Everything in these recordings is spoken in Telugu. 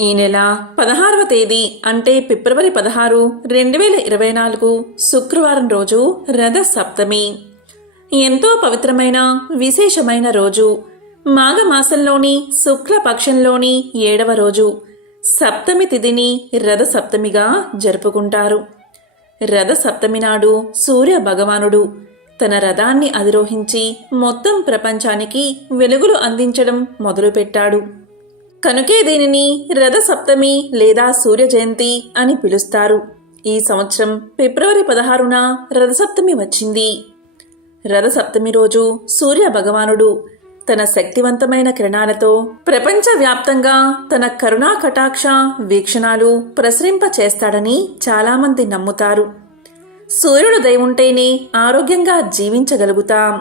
ఈ నెల పదహారవ తేదీ అంటే ఫిబ్రవరి పదహారు రెండు వేల ఇరవై నాలుగు శుక్రవారం రోజు రథ సప్తమి ఎంతో పవిత్రమైన విశేషమైన రోజు. మాఘమాసంలోని శుక్లపక్షంలోని ఏడవ రోజు. సప్తమి తిథిని రథ సప్తమిగా జరుపుకుంటారు. రథ సప్తమి నాడు సూర్య భగవానుడు తన రథాన్ని అధిరోహించి మొత్తం ప్రపంచానికి వెలుగులు అందించడం మొదలుపెట్టాడు. కనుకే దీనిని రథ సప్తమి లేదా సూర్య జయంతి అని పిలుస్తారు. ఈ సంవత్సరం ఫిబ్రవరి పదహారున రథసప్తమి వచ్చింది. రథసప్తమి రోజు సూర్య భగవానుడు తన శక్తివంతమైన కిరణాలతో ప్రపంచవ్యాప్తంగా తన కరుణా కటాక్ష వీక్షణాలు ప్రసరింప చేస్తాడని చాలామంది నమ్ముతారు. సూర్యుడు దయవుంటేనే ఆరోగ్యంగా జీవించగలుగుతాం.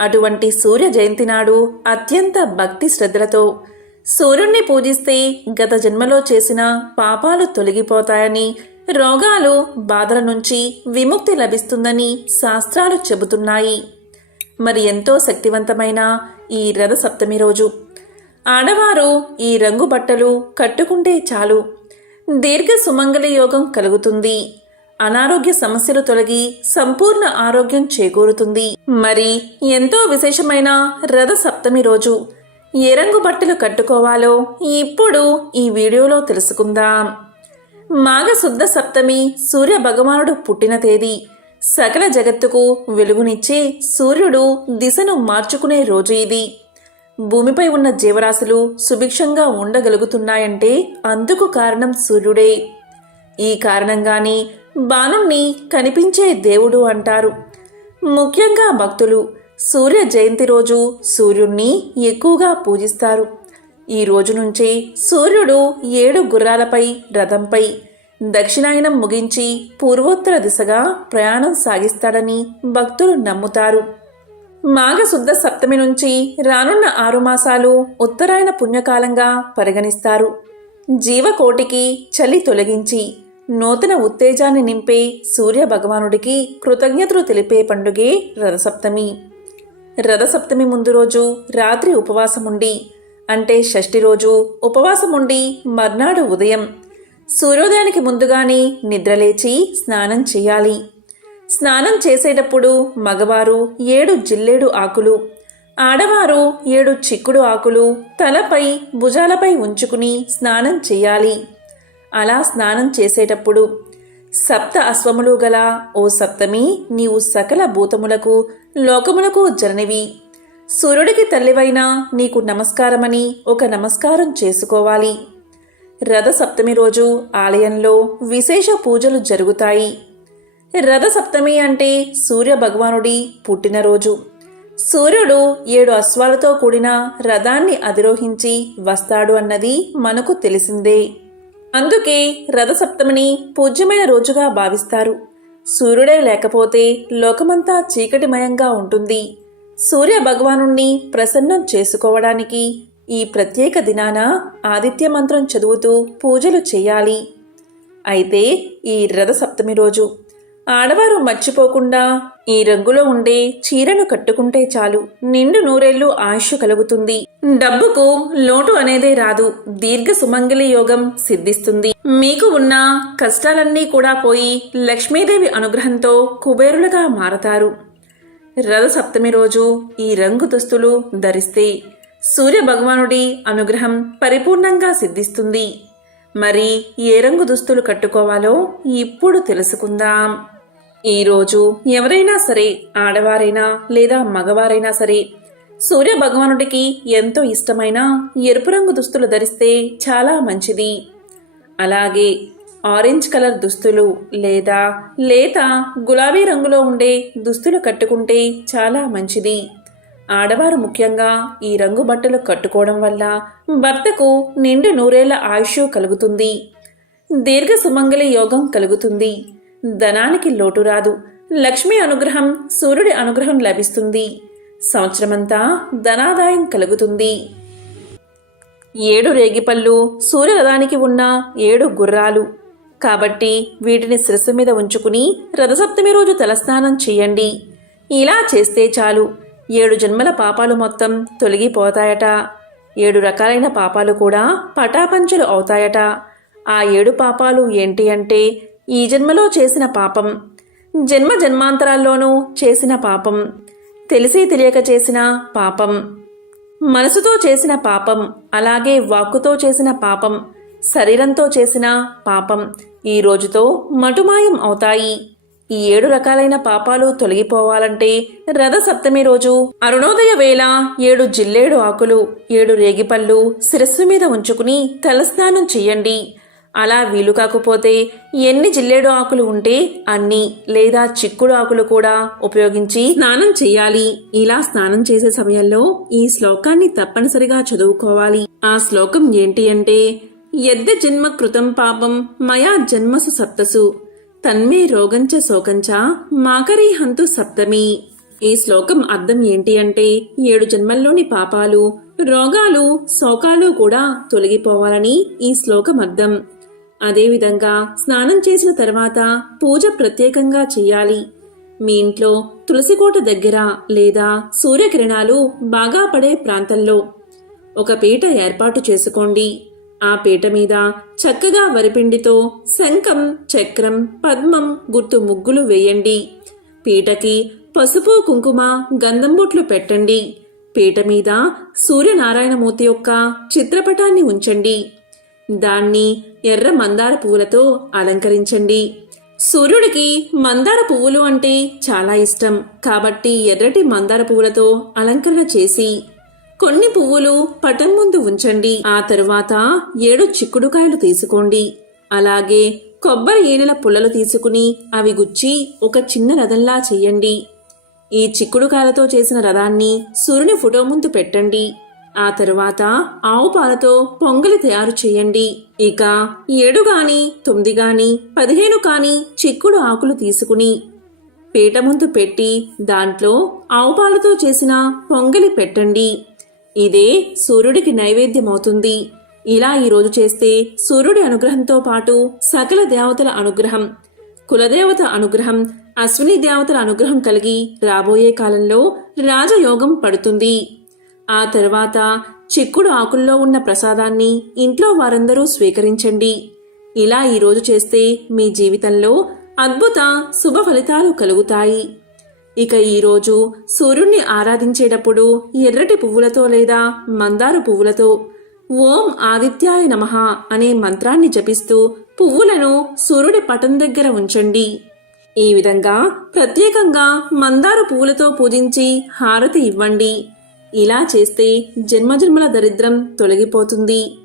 అటువంటి సూర్య జయంతి నాడు అత్యంత భక్తి శ్రద్ధలతో సూర్యుణ్ణి పూజిస్తే గత జన్మలో చేసిన పాపాలు తొలగిపోతాయని రోగాలు బాధల నుంచి విముక్తి లభిస్తుందని శాస్త్రాలు చెబుతున్నాయి. మరి ఎంతో శక్తివంతమైన ఈ రథ సప్తమి రోజు. ఆడవారు ఈ రంగు బట్టలు కట్టుకుంటే చాలు. దీర్ఘ సుమంగళి యోగం కలుగుతుంది. అనారోగ్య సమస్యలు తొలగి సంపూర్ణ ఆరోగ్యం చేకూరుతుంది. మరి ఎంతో విశేషమైన రథ సప్తమి రోజు. ఏ రంగు బట్టలు కట్టుకోవాలో ఇప్పుడు ఈ వీడియోలో తెలుసుకుందాం. మాఘశుద్ధ సప్తమి సూర్య భగవానుడు పుట్టిన తేదీ. సకల జగత్తుకు వెలుగునిచ్చే సూర్యుడు దిశను మార్చుకునే రోజు ఇది. భూమిపై ఉన్న జీవరాశులు సుభిక్షంగా ఉండగలుగుతున్నాయంటే అందుకు కారణం సూర్యుడే. ఈ కారణంగానే బాణుణ్ణి కనిపించే దేవుడు అంటారు. ముఖ్యంగా భక్తులు సూర్య జయంతి రోజు సూర్యుణ్ణి ఎక్కువగా పూజిస్తారు. ఈ రోజు నుంచే సూర్యుడు ఏడు గుర్రాలపై రథంపై దక్షిణాయనం ముగించి పూర్వోత్తర దిశగా ప్రయాణం సాగిస్తాడని భక్తులు నమ్ముతారు. మాఘశుద్ధ సప్తమి నుంచి రానున్న ఆరు మాసాలు ఉత్తరాయణ పుణ్యకాలంగా పరిగణిస్తారు. జీవకోటికి చలి తొలగించి నూతన ఉత్తేజాన్ని నింపే సూర్య భగవానుడికి కృతజ్ఞతలు తెలిపే పండుగే రథసప్తమి. రథసప్తమి ముందు రోజు రాత్రి ఉపవాసం ఉండి అంటే షష్ఠి రోజు ఉపవాసం ఉండి మర్నాడు ఉదయం. సూర్యోదయానికి ముందుగానే నిద్రలేచి స్నానం చేయాలి. స్నానం చేసేటప్పుడు మగవారు ఏడు జిల్లేడు ఆకులు ఆడవారు ఏడు చిక్కుడు ఆకులు తలపై భుజాలపై ఉంచుకుని స్నానం చేయాలి. అలా స్నానం చేసేటప్పుడు సప్త అశ్వములు గల ఓ సప్తమి నీవు సకల భూతములకు లోకములకు జననివి సూర్యుడికి తల్లివైన నీకు నమస్కారమని ఒక నమస్కారం చేసుకోవాలి. రథ సప్తమి రోజు ఆలయంలో విశేష పూజలు జరుగుతాయి. రథ సప్తమి అంటే సూర్య భగవానుడి పుట్టినరోజు. సూర్యుడు ఏడు అశ్వాలతో కూడిన రథాన్ని అధిరోహించి వస్తాడు అన్నది మనకు తెలిసిందే. అందుకే రథసప్తమిని పూజ్యమైన రోజుగా భావిస్తారు. సూర్యుడే లేకపోతే లోకమంతా చీకటిమయంగా ఉంటుంది. సూర్య భగవానుణ్ణి ప్రసన్నం చేసుకోవడానికి ఈ ప్రత్యేక దినాన ఆదిత్య మంత్రం చదువుతూ పూజలు చేయాలి. అయితే ఈ రథసప్తమి రోజు ఆడవారు మర్చిపోకుండా ఈ రంగులో ఉండే చీరను కట్టుకుంటే చాలు. నిండు నూరేళ్ళు ఆయుష్ కలుగుతుంది. డబ్బుకు లోటు అనేదే రాదు. దీర్ఘ సుమంగళి యోగం సిద్ధిస్తుంది. మీకు ఉన్న కష్టాలన్నీ కూడా పోయి లక్ష్మీదేవి అనుగ్రహంతో కుబేరులుగా మారతారు. రథ సప్తమి రోజు ఈ రంగు దుస్తులు ధరిస్తే సూర్య భగవానుడి అనుగ్రహం పరిపూర్ణంగా సిద్ధిస్తుంది. మరి ఏ రంగు దుస్తులు కట్టుకోవాలో ఇప్పుడు తెలుసుకుందాం. ఈరోజు ఎవరైనా సరే ఆడవారైనా లేదా మగవారైనా సరే సూర్య భగవానుడికి ఎంతో ఇష్టమైన ఎరుపు రంగు దుస్తులు ధరిస్తే చాలా మంచిది. అలాగే ఆరెంజ్ కలర్ దుస్తులు లేదా లేత గులాబీ రంగులో ఉండే దుస్తులు కట్టుకుంటే చాలా మంచిది. ఆడవారు ముఖ్యంగా ఈ రంగు బట్టలు కట్టుకోవడం వల్ల భర్తకు నిండు నూరేళ్ళ ఆయుష్ కలుగుతుంది. దీర్ఘ సుమంగళి యోగం కలుగుతుంది. ధనానికి లోటు రాదు. లక్ష్మి అనుగ్రహం సూర్యుడి అనుగ్రహం లభిస్తుంది. సంవత్సరమంతా ధనాదాయం కలుగుతుంది. ఏడు రేగిపళ్ళు సూర్యరథానికి ఉన్న ఏడు గుర్రాలు. కాబట్టి వీటిని శిరస్సు మీద ఉంచుకుని రథసప్తమి రోజు తలస్నానం చేయండి. ఇలా చేస్తే చాలు. ఏడు జన్మల పాపాలు మొత్తం తొలగిపోతాయట. ఏడు రకాలైన పాపాలు కూడా పటాపంచలు అవుతాయట. ఆ ఏడు పాపాలు ఏంటి అంటే ఈ జన్మలో చేసిన పాపం. జన్మ జన్మాంతరాల్లోనూ చేసిన పాపం. తెలిసి తెలియక చేసిన పాపం. మనసుతో చేసిన పాపం అలాగే వాక్కుతో చేసిన పాపం శరీరంతో చేసిన పాపం ఈ రోజుతో మటుమాయం అవుతాయి. ఈ ఏడు రకాలైన పాపాలు తొలగిపోవాలంటే రథ సప్తమి రోజు అరుణోదయ వేళ ఏడు జిల్లేడు ఆకులు ఏడు రేగిపళ్ళు శిరస్సు మీద ఉంచుకుని తలస్నానం చెయ్యండి అలా వీలు కాకపోతే ఎన్ని జిల్లేడు ఆకులు ఉంటే అన్ని లేదా చిక్కుడు ఆకులు కూడా ఉపయోగించి స్నానం చేయాలి. ఇలా స్నానం చేసే సమయంలో ఈ శ్లోకాన్ని తప్పనిసరిగా చదువుకోవాలి. ఆ శ్లోకం ఏంటి అంటే యద్ద జన్మ కృతం పాపం మయా జన్మసు సప్తసు తన్మే రోగంచ శోకంచ మాకరీ హంతు సప్తమి. ఈ శ్లోకం అర్థం ఏంటి అంటే ఏడు జన్మల్లోని పాపాలు రోగాలు శోకాలు కూడా తొలగిపోవాలని ఈ శ్లోకం అర్థం. అదేవిధంగా స్నానం చేసిన తర్వాత పూజ ప్రత్యేకంగా చేయాలి. మీ ఇంట్లో తులసికోట దగ్గర లేదా సూర్యకిరణాలు బాగా పడే ప్రాంతంలో ఒక పీట ఏర్పాటు చేసుకోండి. ఆ పీట మీద చక్కగా వరిపిండితో శంఖం చక్రం పద్మం గుర్తు ముగ్గులు వేయండి. పీటకి పసుపు కుంకుమ గంధం బొట్లు పెట్టండి. పీట మీద సూర్యనారాయణమూర్తి యొక్క చిత్రపటాన్ని ఉంచండి. దాన్ని ఎర్ర మందార పువ్వులతో అలంకరించండి. సూర్యుడికి మందార పువ్వులు అంటే చాలా ఇష్టం. కాబట్టి ఎర్రటి మందార పువ్వులతో అలంకరణ చేసి కొన్ని పువ్వులు పటం ముందు ఉంచండి. ఆ తరువాత ఏడు చిక్కుడుకాయలు తీసుకోండి. అలాగే కొబ్బరి ఏనెల పుల్లలు తీసుకుని అవి గుచ్చి ఒక చిన్న రథంలా చెయ్యండి ఈ చిక్కుడుకాయలతో చేసిన రథాన్ని సూర్యుని ఫోటో ముందు పెట్టండి. ఆ తరువాత ఆవు పాలతో పొంగలి తయారు చేయండి. ఇక ఏడు గాని తొమ్మిది గాని పదిహేను కాని చిక్కుడు ఆకులు తీసుకుని పీట ముందు పెట్టి దాంట్లో ఆవు పాలతో చేసిన పొంగలి పెట్టండి. ఇదే సూర్యుడికి నైవేద్యమవుతుంది. ఇలా ఈరోజు చేస్తే సూర్యుడి అనుగ్రహంతో పాటు సకల దేవతల అనుగ్రహం కులదేవత అనుగ్రహం అశ్విని దేవతల అనుగ్రహం కలిగి రాబోయే కాలంలో రాజయోగం పడుతుంది. ఆ తర్వాత చిక్కుడు ఆకుల్లో ఉన్న ప్రసాదాన్ని ఇంట్లో వారందరూ స్వీకరించండి. ఇలా ఈరోజు చేస్తే మీ జీవితంలో అద్భుత శుభ ఫలితాలు కలుగుతాయి. ఇక ఈరోజు సూర్యుణ్ణి ఆరాధించేటప్పుడు ఎర్రటి పువ్వులతో లేదా మందార పువ్వులతో ఓం ఆదిత్యాయ నమః అనే మంత్రాన్ని జపిస్తూ పువ్వులను సూర్యుడి పటం దగ్గర ఉంచండి. ఈ విధంగా ప్రత్యేకంగా మందార పువ్వులతో పూజించి హారతి ఇవ్వండి. ఇలా చేస్తే జన్మజన్మల దరిద్రం తొలగిపోతుంది.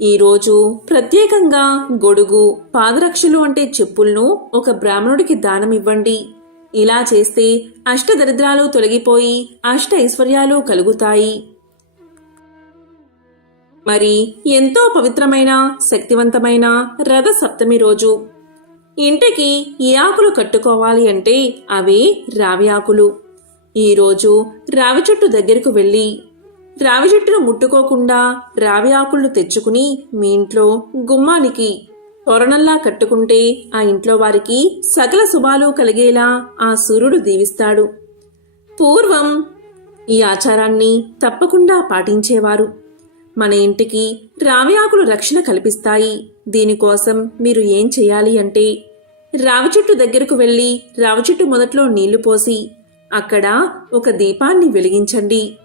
ఈరోజు ప్రత్యేకంగా గొడుగు పాదరక్షలు అంటే చెప్పులను ఒక బ్రాహ్మణుడికి దానం ఇవ్వండి ఇలా చేస్తే అష్ట దరిద్రాలు తొలగిపోయి అష్ట ఐశ్వర్యాలు కలుగుతాయి. మరి ఎంతో పవిత్రమైన శక్తివంతమైన రథ సప్తమి రోజు. ఇంటికి ఈ ఆకులు కట్టుకోవాలి అంటే అవి రావి ఆకులు. ఈరోజు రావి చెట్టు దగ్గరకు వెళ్ళి రావి చెట్టును ముట్టుకోకుండా రావి ఆకులను తెచ్చుకుని మీ ఇంట్లో గుమ్మానికి తోరణంలా కట్టుకుంటే ఆ ఇంట్లో వారికి సకల శుభాలు కలిగేలా ఆ సూర్యుడు దీవిస్తాడు. పూర్వం ఈ ఆచారాన్ని తప్పకుండా పాటించేవారు. మన ఇంటికి రావి ఆకులు రక్షణ కల్పిస్తాయి. దీనికోసం మీరు ఏం చేయాలి అంటే రావి చెట్టు దగ్గరకు వెళ్ళి రావి చెట్టు మొదట్లో నీళ్ళు పోసి అక్కడ ఒక దీపాన్ని వెలిగించండి.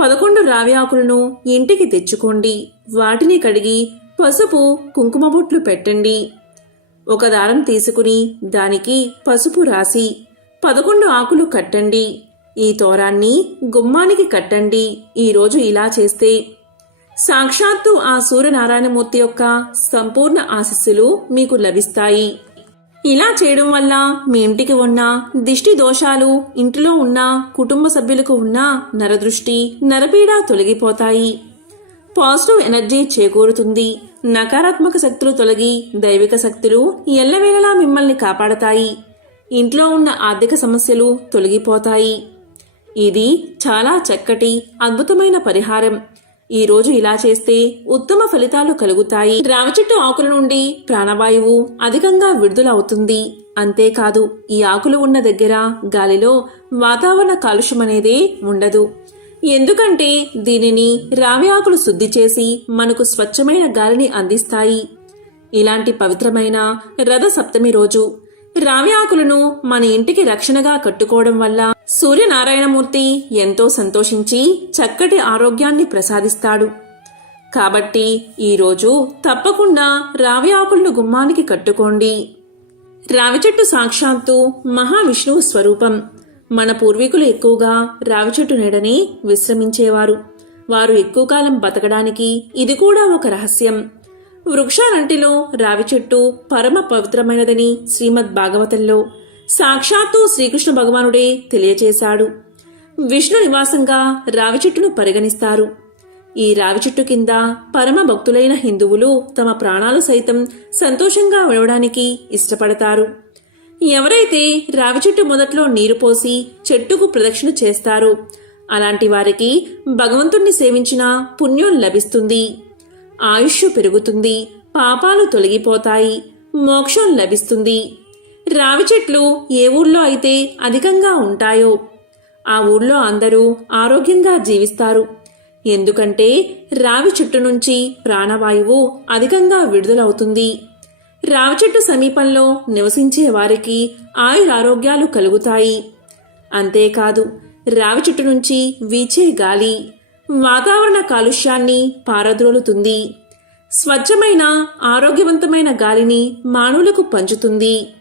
పదకొండు రావి ఆకులను ఇంటికి తెచ్చుకోండి. వాటిని కడిగి పసుపు కుంకుమ బొట్లు పెట్టండి. ఒక దారం తీసుకుని దానికి పసుపు రాసి పదకొండు ఆకులు కట్టండి. ఈ తోరాన్ని గుమ్మానికి కట్టండి. ఈరోజు ఇలా చేస్తే సాక్షాత్తు ఆ సూర్యనారాయణమూర్తి యొక్క సంపూర్ణ ఆశస్సులు మీకు లభిస్తాయి. ఇలా చేయడం వల్ల మీ ఇంటికి ఉన్న దిష్టి దోషాలు ఇంటిలో ఉన్న కుటుంబ సభ్యులకు ఉన్న నరదృష్టి నరపీడ తొలగిపోతాయి. పాజిటివ్ ఎనర్జీ చేకూరుతుంది. నకారాత్మక శక్తులు తొలగి దైవిక శక్తులు ఎల్లవేళలా మిమ్మల్ని కాపాడతాయి. ఇంట్లో ఉన్న ఆర్థిక సమస్యలు తొలగిపోతాయి. ఇది చాలా చక్కటి అద్భుతమైన పరిహారం. ఈ రోజు ఇలా చేస్తే ఉత్తమ ఫలితాలు కలుగుతాయి. రావి చెట్టు ఆకుల నుండి ప్రాణవాయువు అధికంగా విడుదలవుతుంది. అంతేకాదు ఈ ఆకులు ఉన్న దగ్గర గాలిలో వాతావరణ కాలుష్యం అనేది ఉండదు. ఎందుకంటే దీనిని రావి ఆకులు శుద్ధి చేసి మనకు స్వచ్ఛమైన గాలిని అందిస్తాయి. ఇలాంటి పవిత్రమైన రథ సప్తమి రోజు రావి ఆకులను మన ఇంటికి రక్షణగా కట్టుకోవడం వల్ల సూర్యనారాయణమూర్తి ఎంతో సంతోషించి చక్కటి ఆరోగ్యాన్ని ప్రసాదిస్తాడు. కాబట్టి ఈరోజు తప్పకుండా రావి ఆకులను గుమ్మానికి కట్టుకోండి. రావి చెట్టు సాక్షాత్తు మహావిష్ణువు స్వరూపం. మన పూర్వీకులు ఎక్కువగా రావి చెట్టు నీడని విశ్రమించేవారు. వారు ఎక్కువ కాలం బతకడానికి ఇది కూడా ఒక రహస్యం. వృక్షాలంటిలో రావి చెట్టు పరమ పవిత్రమైనదని శ్రీమద్ భాగవతంలో సాక్షాత్తు శ్రీకృష్ణ భగవానుడే తెలియచేశాడు. విష్ణు నివాసంగా రావి చెట్టును పరిగణిస్తారు. ఈ రావి చెట్టు కింద పరమ భక్తులైన హిందువులు తమ ప్రాణాలు సైతం సంతోషంగా విడవడానికి ఇష్టపడతారు. ఎవరైతే రావి చెట్టు మొదట్లో నీరు పోసి చెట్టుకు ప్రదక్షిణ చేస్తారో అలాంటి వారికి భగవంతుణ్ణి సేవించిన పుణ్యం లభిస్తుంది. ఆయుష్ పెరుగుతుంది పాపాలు తొలగిపోతాయి మోక్షం లభిస్తుంది. రావి చెట్లు ఏ ఊళ్ళో అయితే అధికంగా ఉంటాయో ఆ ఊళ్ళో అందరూ ఆరోగ్యంగా జీవిస్తారు. ఎందుకంటే రావి చెట్టు నుంచి ప్రాణవాయువు అధికంగా విడుదలవుతుంది. రావి చెట్టు సమీపంలో నివసించే వారికి ఆయురారోగ్యాలు కలుగుతాయి. అంతేకాదు రావి చెట్టు నుంచి వీచే గాలి వాతావరణ కాలుష్యాన్ని పారద్రోలుతుంది. స్వచ్ఛమైన ఆరోగ్యవంతమైన గాలిని మానవులకు పంచుతుంది.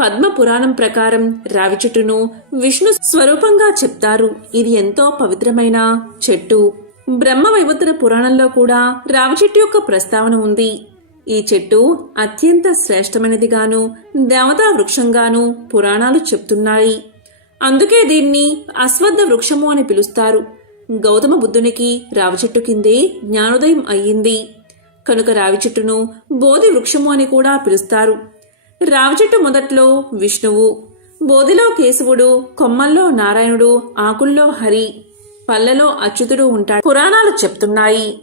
పద్మ పురాణం ప్రకారం రావి చెట్టును విష్ణు స్వరూపంగా చెప్తారు. ఇది ఎంతో పవిత్రమైన చెట్టు. బ్రహ్మ వైవత్తర పురాణంలో కూడా రావి చెట్టు యొక్క ప్రస్తావన ఉంది. ఈ చెట్టు అత్యంత శ్రేష్టమైనదిగాను దేవతా వృక్షంగాను పురాణాలు చెప్తున్నాయి. అందుకే దీన్ని అశ్వద్ధ వృక్షము అని పిలుస్తారు. గౌతమ బుద్ధునికి రావి చెట్టు కిందే జ్ఞానోదయం అయ్యింది. కనుక రావి చెట్టును బోధి వృక్షము అని కూడా పిలుస్తారు. రావి చెట్టు మొదట్లో విష్ణువు బోధిలో కేశవుడు కొమ్మల్లో నారాయణుడు ఆకుల్లో హరి పళ్ళలో అచ్యుతుడు ఉంటాడు. పురాణాలు చెప్తున్నాయి.